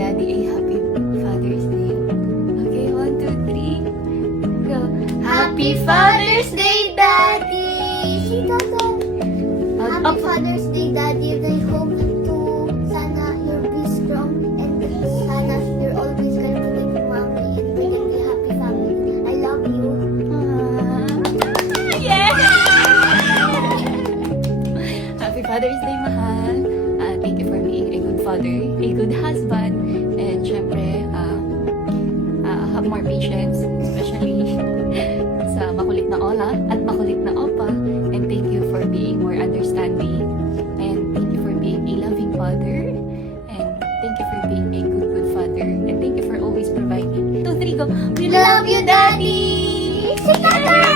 Daddy a happy Father's Day. Okay, 1, 2, 3. Go. Happy Father's Day, Daddy! Si Tata. Happy Father's Day, Daddy. And I hope to sana you'll be strong and sana you're always gonna be with mommy and we're gonna be a happy family. I love you. Yeah! Happy Father's Day, mahal. Thank you for being a good father, a good husband, and syempre, have more patience, especially sa makulit na Ola at makulit na Opa. And thank you for being more understanding. And thank you for being a loving father. And thank you for being a good father. And thank you for always providing. 2, 3, go. We love you, Daddy! Si Tata.